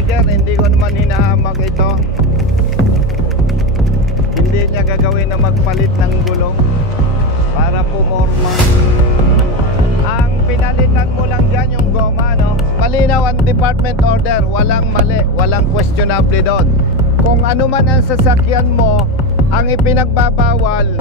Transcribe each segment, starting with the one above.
Tiger, hindi ko naman hinahamag ito. Hindi niya gagawin na magpalit ng gulong para pumorma. Ang pinalitan mo lang dyan yung goma, no? Malinaw ang department order, walang mali, walang questionable doon. Kung ano man ang sasakyan mo, ang ipinagbabawal,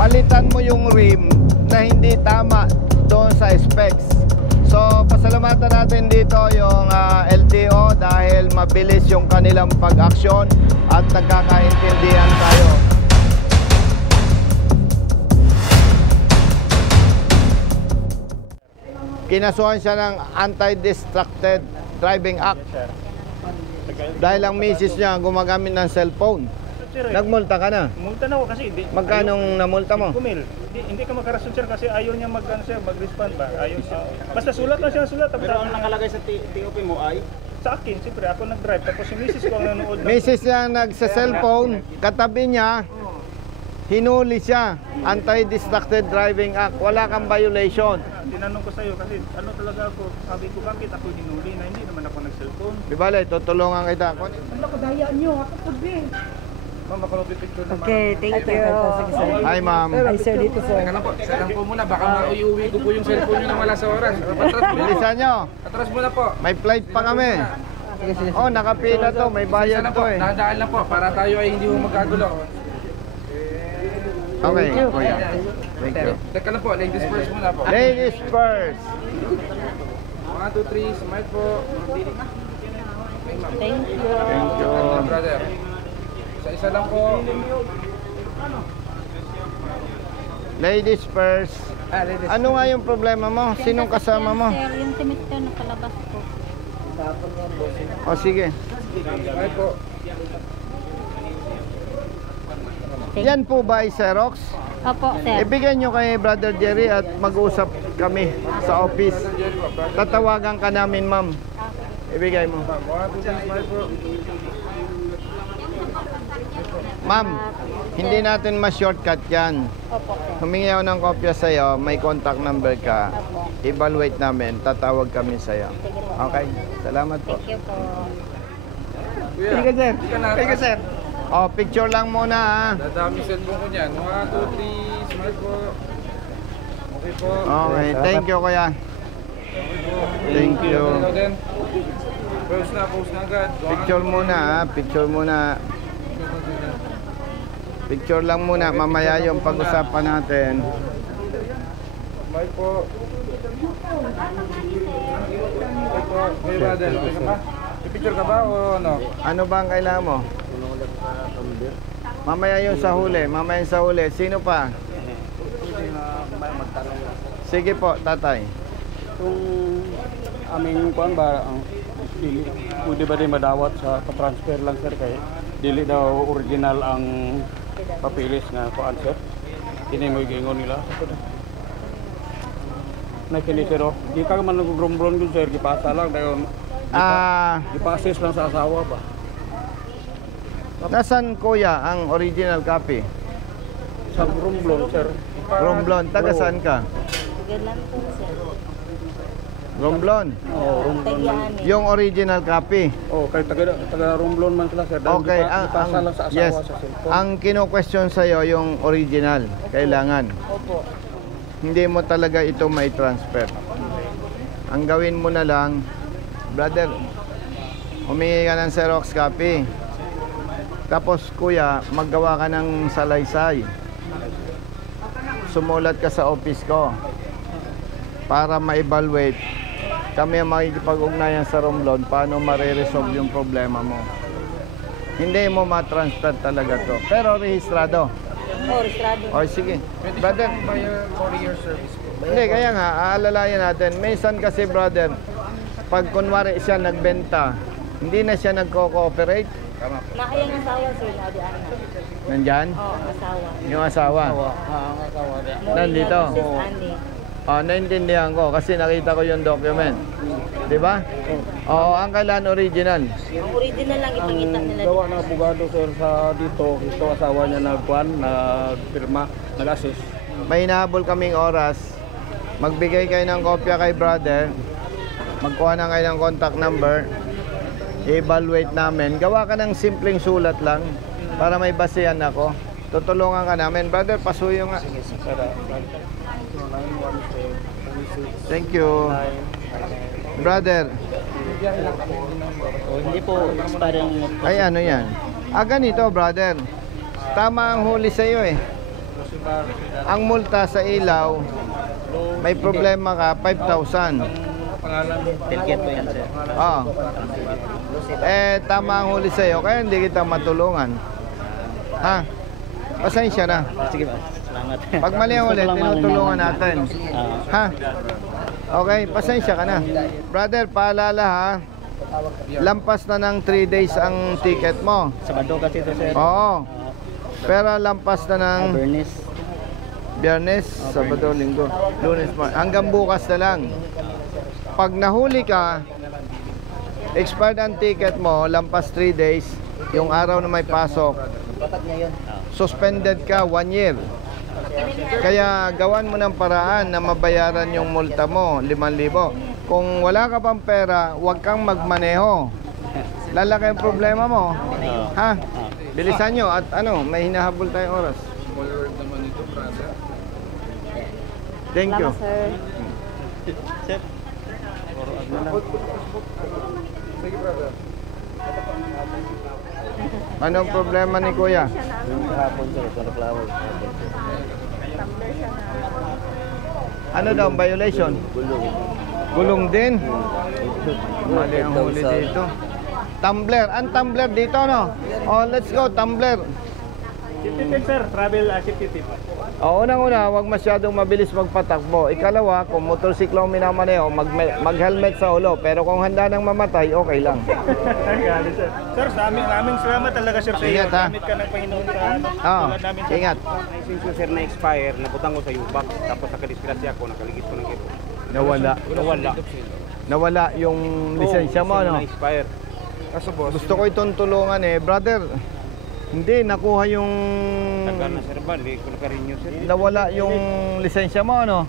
palitan mo yung rim na hindi tama doon sa specs. So, pasalamatan natin dito yung LTO dahil mabilis yung kanilang pag-aksyon at nagkakaintindihan tayo. Kinasuhan siya ng Anti-Distracted Driving Act dahil ang misis niya gumagamit ng cellphone. Nagmulta ka na? Multa na ako kasi hindi. Magkano namulta mo? 5,000. Hindi ka makarason sir kasi ayaw niya mag-respond ba? Ayaw siya. Basta sulat lang siya sulat. Pero ang nakalagay sa TOP mo ay? Sa akin, siyempre ako nag-drive. Tapos yung misis ko ang nanonood. Misis niya nagsa-cellphone, katabi niya, hinuli siya. Anti-Distracted Driving Act. Wala kang violation. Tinanong ko sa'yo kasi ano talaga ako. Sabi ko bakit ako hinuli na hindi naman ako nag-cellphone. Di ba, tutulungan kita. Ano ko daya niyo? Ako sabi. Ma'am, ako picture naman. Okay, thank you. Hi, ma'am. Ay, sir, dito, sir. Teka lang po, sir lang po muna. Baka maiuwi ko po yung cellphone nyo na wala sa oras. Bilisan nyo. Atras muna po. May flight pa kami. Oh, nakapila to. May bayad to eh. Dadaan lang po para tayo ay hindi mo magkagulo. Okay, kuya. Thank you. Teka lang po, ladies first muna po. Ladies first. 1, 2, 3, smile po. Okay, ma'am. Thank you. Thank you. Brother. Isa lang po. Ladies first. Ano nga yung problema mo? Sinong kasama mo? Sir, yung semester na palabas ko. O sige. Smile po. Yan po ba ay Xerox? Opo, sir. Ibigay nyo kay Brother Jerry at mag-usap kami sa office. Tatawagan ka namin, ma'am. Ibigay mo. 1, 2, 3, smile po. Ma'am, hindi natin ma-shortcut yan. Opo, sir. Humingi ako ng kopya sa'yo, may contact number ka. Opo. Evaluate namin, tatawag kami sa'yo. Okay? Salamat po. Thank you po. Kuya, Sige, sir. hindi ka na. Sige, sir. Oh, picture lang muna ha. Dadami cellphone ko niyan. 1, 2, 3, smile po. Okay po. Okay, thank you kuya. Thank you. Post na agad. Picture muna ha, picture muna. Picture lang muna, mamaya yung pag-usapan natin. Smile po. Okay po. Okay, brother. Okay ka ba? Picture ka ba o ano? Ano ba ang kailangan mo? Mamaya yung sa huli, mamaya yung sa huli. Sino pa? Sige po, tatay. Kung aming kuan ba ang pwede ba din madawat sa pa-transfer lang sir kay dili daw original ang papilis nga kuan sir. Kini mo gingon nila. Na kini sir, di ka man nag-grumbron gud sir, gipasa lang dayon. Ipa-assist lang sa asawa ba? Nasaan kuya ang original copy? Sa Romblon sir. Romblon, taga saan ka? Galan po, sir. Romblon. Oh, Romblon. Tagyaan. Yung original copy. Oh, kay taga Romblon man sila sir. Dahil Okay, ipasa lang sa asawa yes, sa cellphone. ang kino-question sa'yo yung original, kailangan. Opo. Hindi mo talaga ito may transfer. Ang gawin mo na lang, brother, humingi ka ng Xerox copy. Tapos kuya, maggawa ka ng salaysay. Sumulat ka sa office ko para ma-evaluate. Kami ang makikipag-ugnayan sa Romblon paano ma-resolve yung problema mo. Hindi mo ma-transfer talaga to. Pero rehistrado. Oh, restrado. O sige. Brother, Courier service po. hindi, kaya nga, aalalayan natin. Minsan kasi brother, pag kunwari siya nagbenta, hindi na siya nagko-cooperate. Nakaya ng asawa, sir, na diyan na. Nandyan? Oo, asawa. Yung asawa. ang asawa niya. Nandito? Mrs. Annie. Naintindihan ko kasi nakita ko yung document. Di ba? Oo, ang kailan original. Ang original lang ipakita nila. Gawa ng abogado sir sa dito, ito asawa niya nagkuan, nagpirma, nag-assist. May hinahabol kaming oras. Magbigay kayo ng kopya kay brother. Magkuha na kayo ng contact number. evaluate namin. Gawa ka ng simpleng sulat lang para may basehan ako. Tutulungan ka namin. Brother, pasuyo nga. Thank you. Brother. Hindi po, parang... Ay, ano yan? Ganito, brother. Tama ang huli sa iyo eh. Ang multa sa ilaw, may problema ka, 5,000. Ticket po yan, sir. Oo. Tama ang huli sa iyo, kaya hindi kita matulungan. Ha? Pasensya na. Sige ba, salamat. Pag mali ang ulit, tinutulungan natin. Ha? Okay, pasensya ka na. Brother, paalala ha. Lampas na ng 3 days ang ticket mo. Sabado kasi ito, sir. Oo. Pero lampas na ng Bernice. Biyernes, Sabado, Linggo, Lunes, hanggang bukas na lang. Pag nahuli ka, expired ang ticket mo, lampas 3 days, yung araw na may pasok, suspended ka 1 year. Kaya gawan mo ng paraan na mabayaran yung multa mo, 5,000. Kung wala ka pang pera, huwag kang magmaneho. Lalaki ang problema mo. Ha? Bilisan nyo at may hinahabol tayong oras. Thank you. Sir. Anong problema ni Kuya? Yung kahapon, sir, ito reklamo. Ano daw ang violation? Gulong. Gulong din? Mali ang huli dito. Tumbler. Ang tumbler dito, no? Oh, let's go, tumbler. Safety tip, sir. Travel safety tip. Unang-una, huwag masyadong mabilis magpatakbo. Ikalawa, kung motorsiklo ang minamaneho, mag-helmet sa ulo. Pero kung handa nang mamatay, okay lang. Galit, sir. Sir, maraming salamat talaga, sir, sa iyo. Ingat, ha? Gamit ka ng Panginoon sa Oo, tulad namin, sir. ingat. License ko sir na expire, naputang ko sa U-Box, tapos nakadisgrasya ako, nakaligit ko ng kito. Nawala yung lisensya mo, no? Na-expire. Kaso boss, Gusto ko itong tulungan brother. Hindi, nakuha yung... tagal na sir ba, hindi ko naka-renew sir. Nawala yung lisensya mo, no?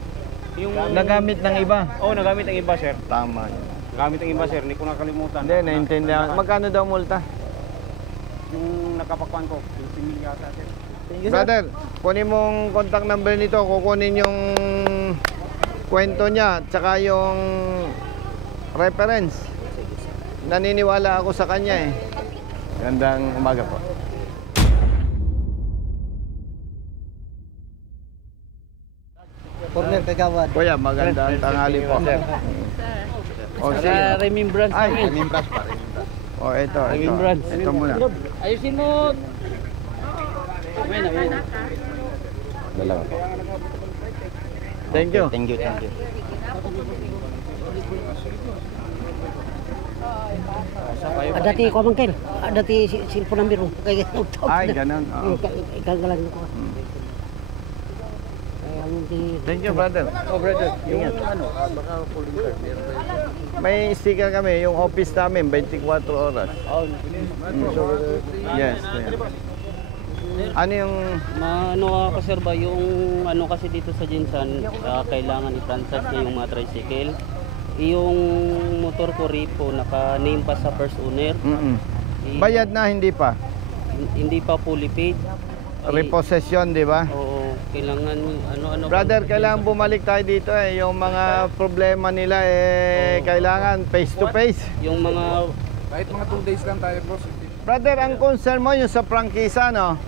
Yung, Nagamit ng iba. nagamit ang iba sir. Tama. Nagamit ang iba sir, hindi ko nakalimutan. Hindi, naiintindihan. Magkano daw multa? Yung nakapakwan ko, 15 mil yata sir. Brother, kunin mong contact number nito. Kukunin yung kwento niya, tsaka yung reference. Naniniwala ako sa kanya eh. Gandang umaga po. Corner Kagawad. Kuya, magandang tanghali po. O, sige. Remembrance Ay, namin. remembrance pa. O, ito. Remembrance. Ito muna. Ayusin mo. Amen. Dalawa. Thank you. Thank you. Dati ko mangkin. Dati cellphone number mo. Kaya Ay, ganun. Oo. Ikagalan ko. Thank you, brother. Oh, brother. Yung ano, baka pulling card. May sticker kami, yung office namin, 24 oras. Oh, Yes. Ano yung... Ano kasi sir ba, yung ano kasi dito sa Jinsan, kailangan i-franchise niya yung mga tricycle. Yung motor ko Ripo, naka-name pa sa first owner. Bayad na, hindi pa. Hindi pa fully paid. Repossession, di ba? Oo, kailangan ano. Brother, kailangan bumalik tayo dito eh. Yung mga problema nila kailangan face to face. Yung mga Kahit mga 2 days lang tayo boss. Brother, ang concern mo yung sa prangkisa, no?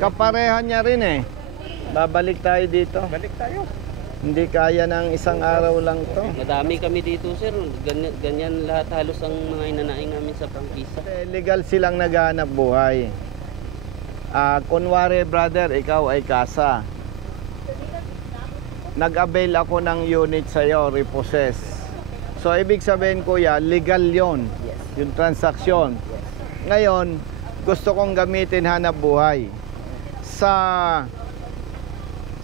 Kaparehan niya rin eh. Babalik tayo dito. Balik tayo. Hindi kaya ng isang araw lang to. madami kami dito sir, ganyan lahat halos ang mga inanaing namin sa prangkisa. Legal silang naghahanap buhay. Kunwari brother, ikaw ay kasa. Nag-avail ako ng unit sa'yo, repossess. So ibig sabihin kuya, legal yon, yung transaksyon. Ngayon, gusto kong gamitin hanap buhay. Sa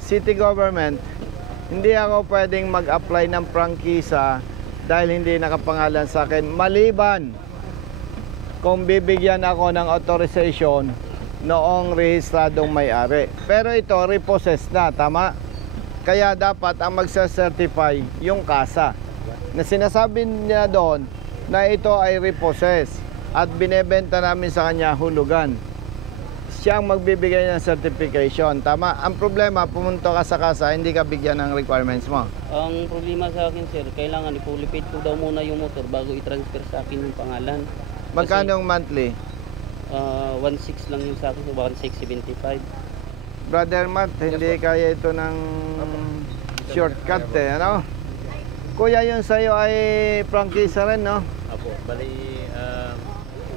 city government, hindi ako pwedeng mag-apply ng prangkisa dahil hindi nakapangalan sa akin. Maliban kung bibigyan ako ng authorization noong rehistradong may-ari. Pero ito, repossess na, tama? Kaya dapat ang magsa-certify yung kasa. Na sinasabi niya doon, na ito ay repossess at binebenta namin sa kanya hulugan. Siya ang magbibigay ng certification. Tama? Ang problema, pumunta ka sa kasa, hindi ka bigyan ng requirements mo. Ang problema sa akin, sir, kailangan i-fully paid ko daw muna yung motor bago i-transfer sa akin yung pangalan. Magkano ang monthly? 1.6 lang yung sa akin, 1.675. Brother Matt, hindi kaya ito ng shortcut eh, ano? Kuya, yun sa'yo ay prangkisa rin, no? Apo, bali,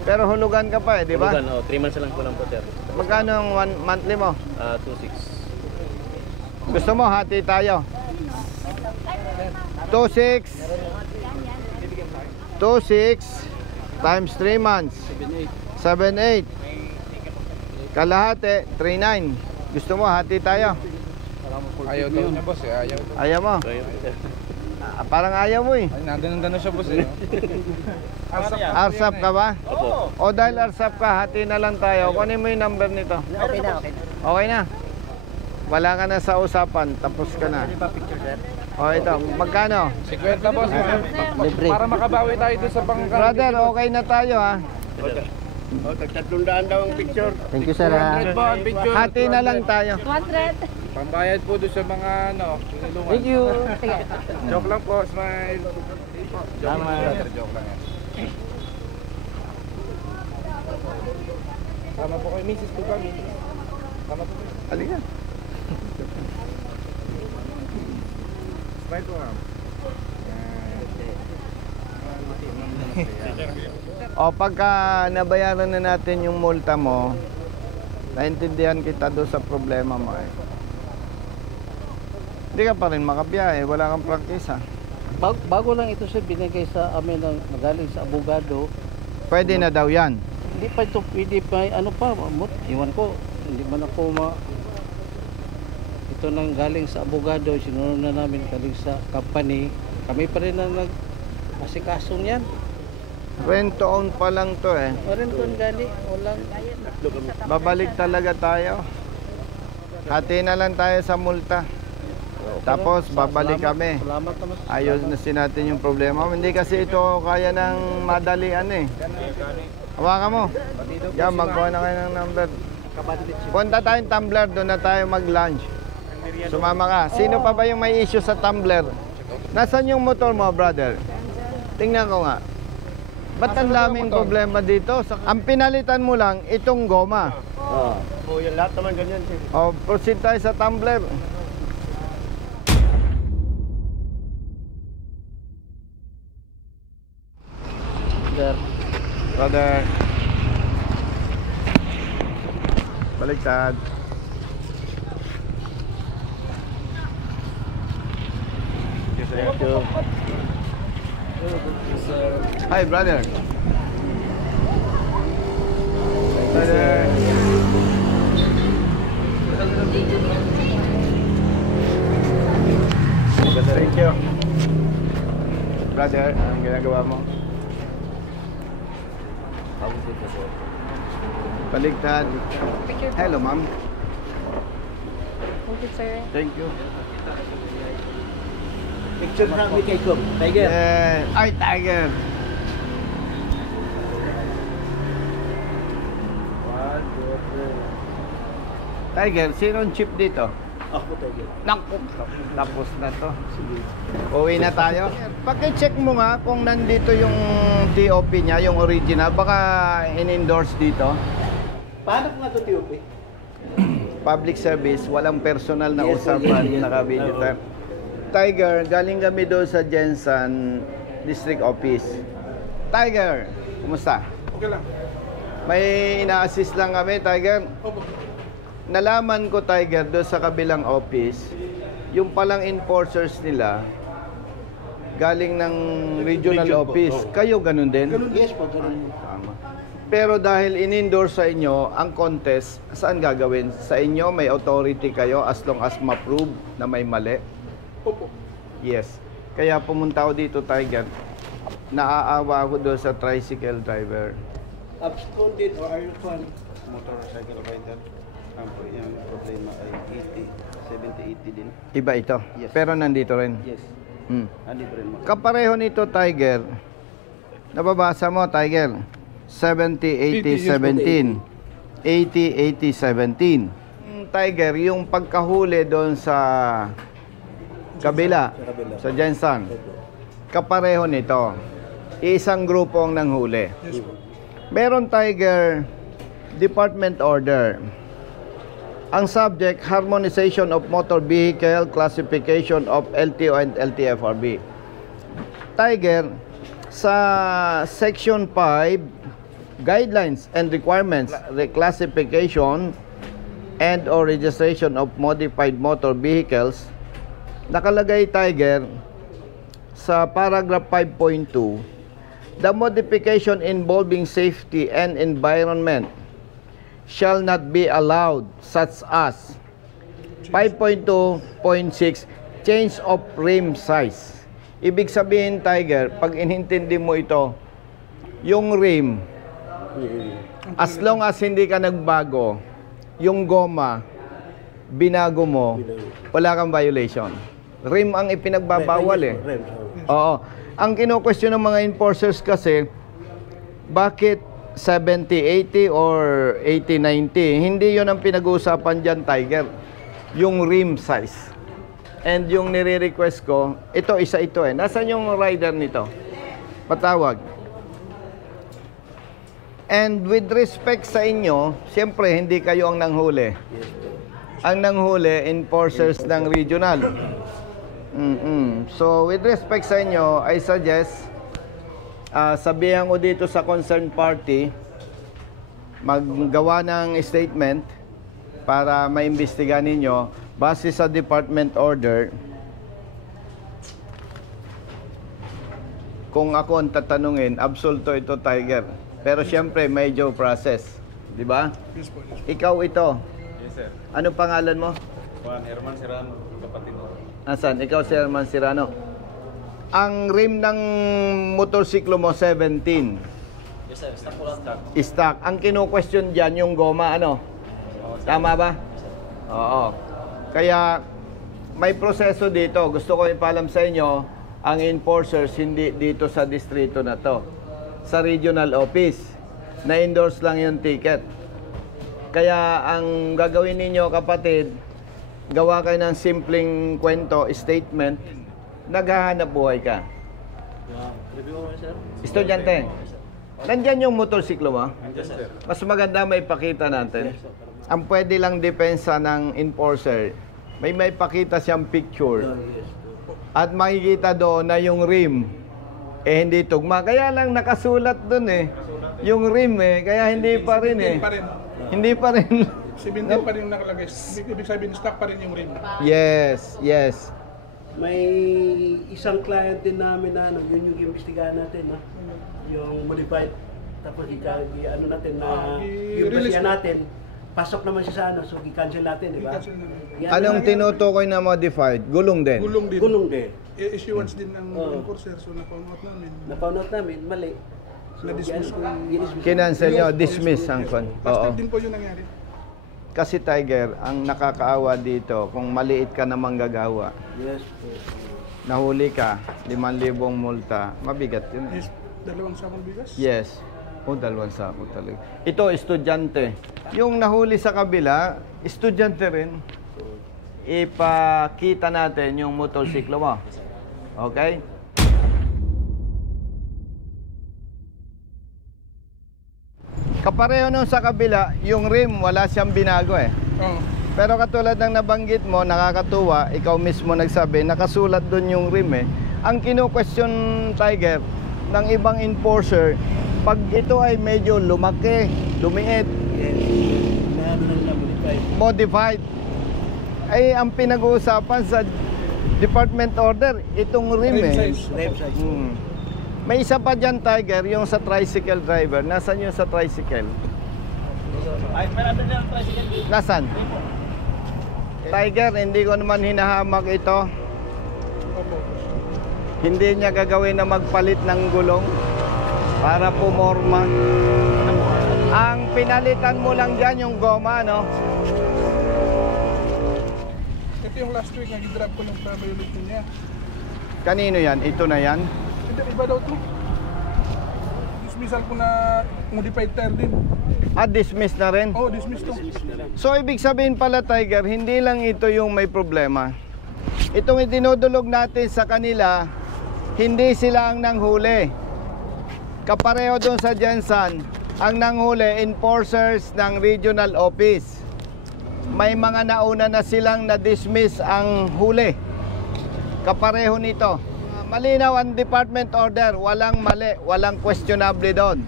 Pero hulugan ka pa eh, di ba? hulugan, 3 months lang po lang po, sir. Magkano ang monthly mo? 2.6. Gusto mo, hati tayo. 2.6 times 3 months 7.8 kalahati 3.9. Gusto mo, hati tayo? Ayaw daw niya, boss. Ayaw. Ayaw mo? Parang ayaw mo eh. Ay, nandun siya, boss. Eh. Arsap ka ba? O dahil arsap ka, hati na lang tayo. Kunin mo yung number nito. Okay na. Okay na? Wala ka na sa usapan, tapos ka na. O ito, magkano? 50, boss. Para makabawi tayo doon sa pangkal. Brother, okay na tayo ha. Thank you, sir. Picture. Hati na lang tayo. Pambayad po doon sa mga, tinulungan. Thank you. Joke lang po, smile. Joke lang, joke lang yan. Tama po kayo, Mrs. po ba, Mrs.? Tama po kayo. Halika. Smile po, ma'am. O pagka nabayaran na natin yung multa mo, naintindihan kita doon sa problema mo eh. Hindi ka pa rin makabiyahe, wala kang prangkisa. Bago lang ito, sir, binigay sa amin ng magaling sa abogado. Pwede na daw yan. Hindi pa ito pwede pa, ano pa, iwan ko, hindi man ako ito nang galing sa abogado, sinunod na namin galing sa company. Kami pa rin ang nag-asikaso niyan. Rent to own pa lang to eh. Marin doon gali, walang Babalik talaga tayo. Hati na lang tayo sa multa. Tapos babalik kami. Salamat naman. Ayusin natin yung problema. Hindi kasi ito kaya ng madalian eh. Hawakan mo. Yan, magkuha na kayo ng number. Punta tayong Tumbler, doon na tayo mag-lunch. Sumama ka. Sino pa ba yung may issue sa Tumbler? Nasaan yung motor mo, brother? Tingnan ko nga. Ba't ang daming problema dito? Ang pinalitan mo lang, itong goma. Po, yung lahat naman ganyan, sir. O, proceed tayo sa Tumbler. Brother. Baliktad. Thank you. Hi, brother. Brother. Thank you. Brother, anong ginagawa mo? Baligtad. Hello, ma'am. Thank you, sir. Thank you. Picture from me kay Kum. Tiger. Yeah. Ay, Tiger. Tiger, sinong chip dito? Ako, Tiger. Naku, tapos na to. Sige. Uwi na tayo. Paki-check mo nga kung nandito yung TOP niya, yung original. Baka in-endorse dito. Paano ko nga ito, TOP? Public service, walang personal na usapan, naka-video tayo. Tiger, galing kami doon sa Jensen District Office. Tiger, kumusta? Okay lang. May ina-assist lang kami, Tiger. Nalaman ko, Tiger, doon sa kabilang office, yung palang enforcers nila, galing ng regional office. Kayo ganun din? Yes po, ganun. Tama. Pero dahil in-endorse sa inyo ang contest, saan gagawin? Sa inyo may authority kayo as long as ma-prove na may mali? Opo. Yes. Kaya pumunta ako dito, Tiger. Naaawa ako doon sa tricycle driver. Absconded or are you fun? Motorcycle rider. Ang yung problema ay 70-80 din. Iba ito. Yes. Pero nandito rin. Yes. Hmm. Andito rin mo. Kapareho nito, Tiger, Nababasa mo, Tiger? 70-80-17. 80-80-17. Tiger, yung pagkahuli doon sa kabila, sa Jensen, kapareho nito. Isang grupo ang nanghuli. Meron, Tiger, department order. Ang subject, harmonization of motor vehicle classification of LTO and LTFRB. Tiger, sa section 5, guidelines and requirements, reclassification and or registration of modified motor vehicles, nakalagay, Tiger, sa paragraph 5.2, the modification involving safety and environment shall not be allowed, such as 5.2.6, change of rim size. Ibig sabihin, Tiger, pag inintindi mo ito, yung rim, as long as hindi ka nagbago, yung goma, binago mo, wala kang violation. Rim ang ipinagbabawal eh. Oo. Ang kino-question ng mga enforcers kasi, bakit 70-80 or 80-90? Hindi yon ang pinag-uusapan dyan, Tiger. Yung rim size. And yung nire-request ko, ito, isa ito eh. Nasaan yung rider nito? Patawag. And with respect sa inyo, siyempre, hindi kayo ang nanghuli. Ang nanghuli, enforcers ng regional. So, with respect sa inyo, I suggest, sabihan ko dito sa concerned party, maggawa ng statement para maimbestigahan ninyo base sa department order. Kung ako ang tatanungin, absolto ito, Tiger. Pero siyempre, may due process. Di ba? Yes po. Ikaw ito. Yes, sir. Ano pangalan mo? Juan Herman Serrano, kapatid ko. Asan? Ikaw si Herman Serrano. Ang rim ng motorsiklo mo, 17. Yes, sir. Stock po lang. Stock. Ang kino-question dyan, yung goma, ano? Tama ba? Oo. Kaya, may proseso dito. Gusto ko ipalam sa inyo, ang enforcers hindi dito sa distrito na to. Sa regional office. Na-endorse lang yung ticket. Kaya, ang gagawin ninyo, kapatid, gawa kayo ng simpleng kwento, statement, naghahanap buhay ka. Review mo, sir? Estudyante, nandyan yung motorsiklo mo? Yes, sir. Mas maganda may pakita natin. Ang pwede lang depensa ng enforcer, may pakita siyang picture. At makikita doon na yung rim, hindi tugma. Kaya lang nakasulat doon eh. Yung rim eh, kaya hindi pa rin eh. Hindi pa rin. 17 pa rin yung nakalagay. Ibig sabihin, stock pa rin yung rim. Yes, yes. May isang client din namin na yun yung imbestigahan natin, yung modified. Tapos ano natin na i-release natin. Pasok naman siya sa so i-cancel natin, di ba? Anong tinutukoy na modified? Gulong din? Gulong din. Issuance din ng enforcer, so na-found out namin. Na-found out namin, mali. Na-dismiss ko. Kinancel nyo, dismiss ang kon. Last din po yung nangyari. Kasi Tiger, ang nakakaawa dito, kung maliit ka na manggagawa, Yes. nahuli ka, 5,000 multa, mabigat yun. Yes, 2 sakong bigas. Yes. O, 2 sako talaga. Ito, estudyante. Yung nahuli sa kabila, estudyante rin. Ipakita natin yung motorsiklo mo. Okay? Kapareho nung sa kabila, yung rim, wala siyang binago eh. Oo. Pero katulad ng nabanggit mo, nakakatuwa, ikaw mismo nagsabi, nakasulat doon yung rim eh. Ang kino-question, Tiger, ng ibang enforcer, pag ito ay medyo lumaki, lumiit, modified, ay ang pinag-uusapan sa department order, itong rim eh. Rim size. May isa pa dyan, Tiger, yung sa tricycle driver. Nasaan yung sa tricycle? Ay, meron din ang tricycle. Nasaan? Tiger, hindi ko naman hinahamak ito. Hindi niya gagawin na magpalit ng gulong para pumorma. Ang pinalitan mo lang dyan yung goma, no? Ito yung last week na i-drop ko ng violate niya. Kanino yan? Ito na yan? Hindi, iba daw ito. diesel po na modified tire din. Dismiss na rin? Oh, dismiss to. So, ibig sabihin pala, Tiger, hindi lang ito yung may problema. Itong itinudulog natin sa kanila, hindi sila ang nanghuli. Kapareho doon sa Jensen, ang nanghuli, enforcers ng regional office. May mga nauna na silang na-dismiss ang huli. Kapareho nito. Malinaw ang department order, walang mali, walang questionable doon.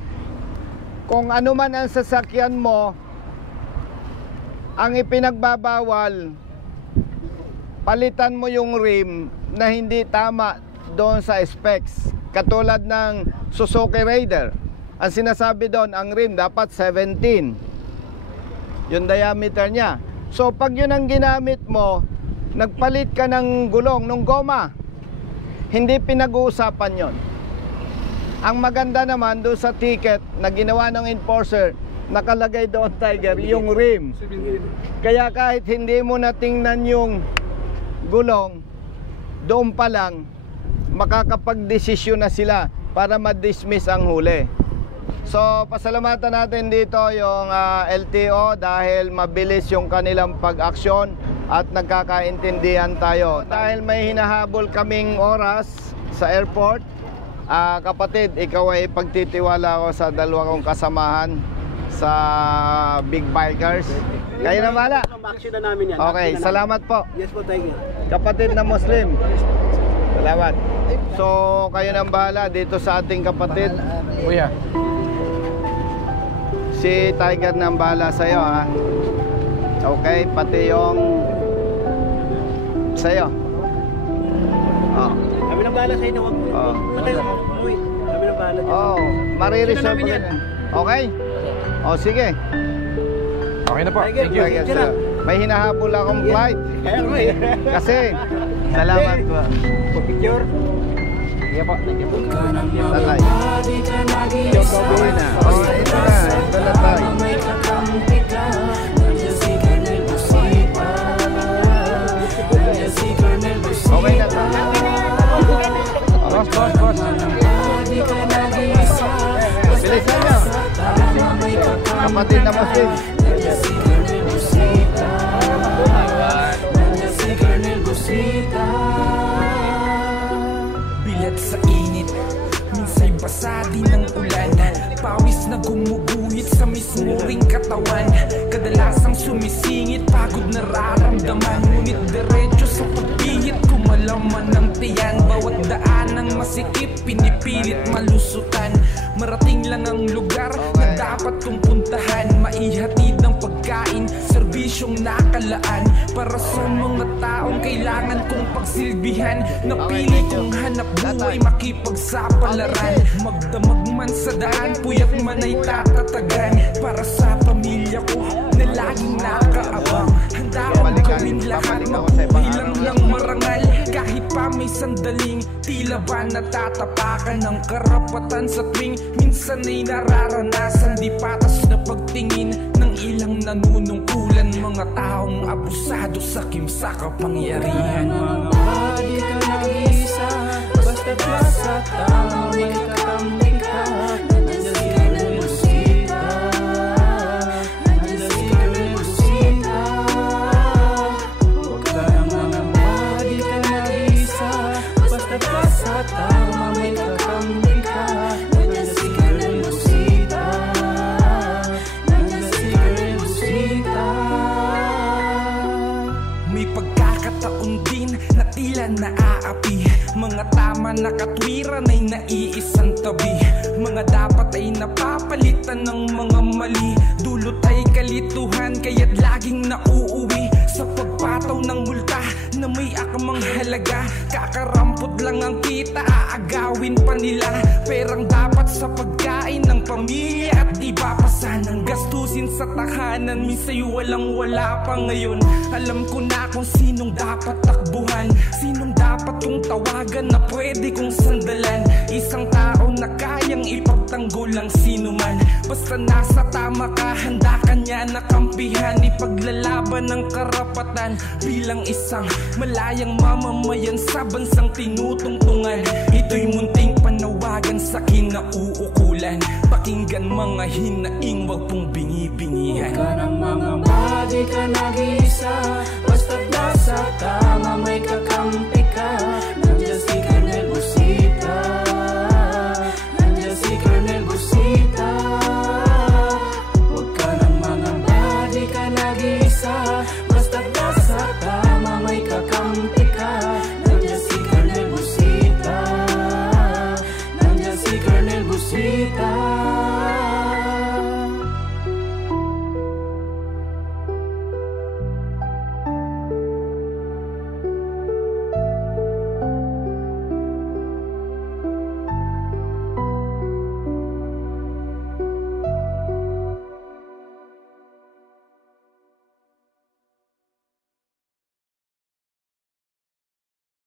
Kung ano man ang sasakyan mo, ang ipinagbabawal, palitan mo yung rim na hindi tama doon sa specs. Katulad ng Suzuki Raider. Ang sinasabi doon, ang rim dapat 17. Yung diameter niya. So pag yun ang ginamit mo, nagpalit ka ng gulong, ng goma, hindi pinag-uusapan yon. Ang maganda naman doon sa ticket na ginawa ng enforcer, nakalagay doon, Tiger, yung rim. Kaya kahit hindi mo natingnan yung gulong, doon pa lang makakapag-desisyon na sila para ma-dismiss ang huli. So pasalamatan natin dito yung LTO dahil mabilis yung kanilang pag-aksyon at nagkakaintindihan tayo. Dahil may hinahabol kaming oras sa airport, kapatid, ikaw ay pagtitiwala ko sa dalawa kong kasamahan sa Big Bikers. Kayo na bala. Okay, salamat po. Yes po, Tiger. Kapatid na Muslim. Salamat. So, kayo nang bahala dito sa ating kapatid. Kuya. Si Tiger nang bahala sa'yo, ha? Okay, pati yung sa'yo. Oh. Kami nang bahala sa inyo. Oh. Kami nang bahala dyan. Oh, mariresolve ko yan. Okay? Oh, sige. Okay na po. Tiger, Thank you. Tiger, sir. May hinahabol akong flight. Kaya ko eh. Kasi, salamat po. Picture. Sige po. Thank you po. Tatay. Uwi na. Oh, ito na. Ito na tayo. Okay na tayo. Boss. Bilisan nyo. Kapatid na Muslim. Bilat sa init, minsa'y basa din ng ulan. Pawis na gumuguhit sa mismo ring katawan. Kadalasang sumisingit, pagod nararamdaman. Ngunit diretso sa pagpihit, kumalaman ng tiyan. Bawat daan ng masikip, pinipilit malusutan. Marating lang ang lugar na dapat kong puntahan. Maihatid ng pagkain, serbisyong nakalaan. Para sa mga taong kailangan kong pagsilbihan. Napili kong hanap buhay, makipagsapalaran. Magdamag man sa daan, puyat man ay tatatagan. Para sa pamilya ko na laging nakaabang. Handa akong gawin lahat, mabuhay lang ng marangal. Kahit pa may sandaling, tila ba natatapakan ng karapatan sa tuwing minsan ay nararanasan. Di patas na pagtingin ng ilang nanunungkulan. Mga taong abusado sa kimsa kapangyarihan. Mamahali ka nag-iisa, basta't nasa tama may kakampi ka. Nandiyan si Colonel Busita, nandiyan si Colonel Busita. Huwag ka naman mamahali ka nag-iisa, basta't nasa tama may kakampi ka. Nandiyan si Colonel Busita, nandiyan si Colonel Busita. May pagkakataon din na tila naaapi. Mga tama na katwiran ay naiisang tabi. Mga dapat ay napapalitan ng mga mali. Dulot ay kalituhan kaya't laging nauuwi sa pagpataw ng multa na may akamang halaga. Kakarampot lang ang kita, aagawin pa nila. Perang dapat sa pagkain ng pamilya at iba pa sanang gastusin sa tahanan. Minsa'y walang wala pa ngayon. Alam ko na kung sinong dapat takbuhan, sinong dapat kong tawagan na pwede kong sandalan. Isang tao na kayang ipagtanggol ang sino man. Basta nasa tama ka, handa ka niya na kampihan. Ipaglalaban ng karapatan bilang isang malayang mamamayan sa bansang tinutungtungan. Ito'y munting panawagan panawagan sa kinauukulan. Pakinggan mga hinaing, wag pong bingi-bingihan. Huwag ka nang mangamba, di ka nag-iisa. Basta't nasa tama, may kakampi ka. Nandiyan si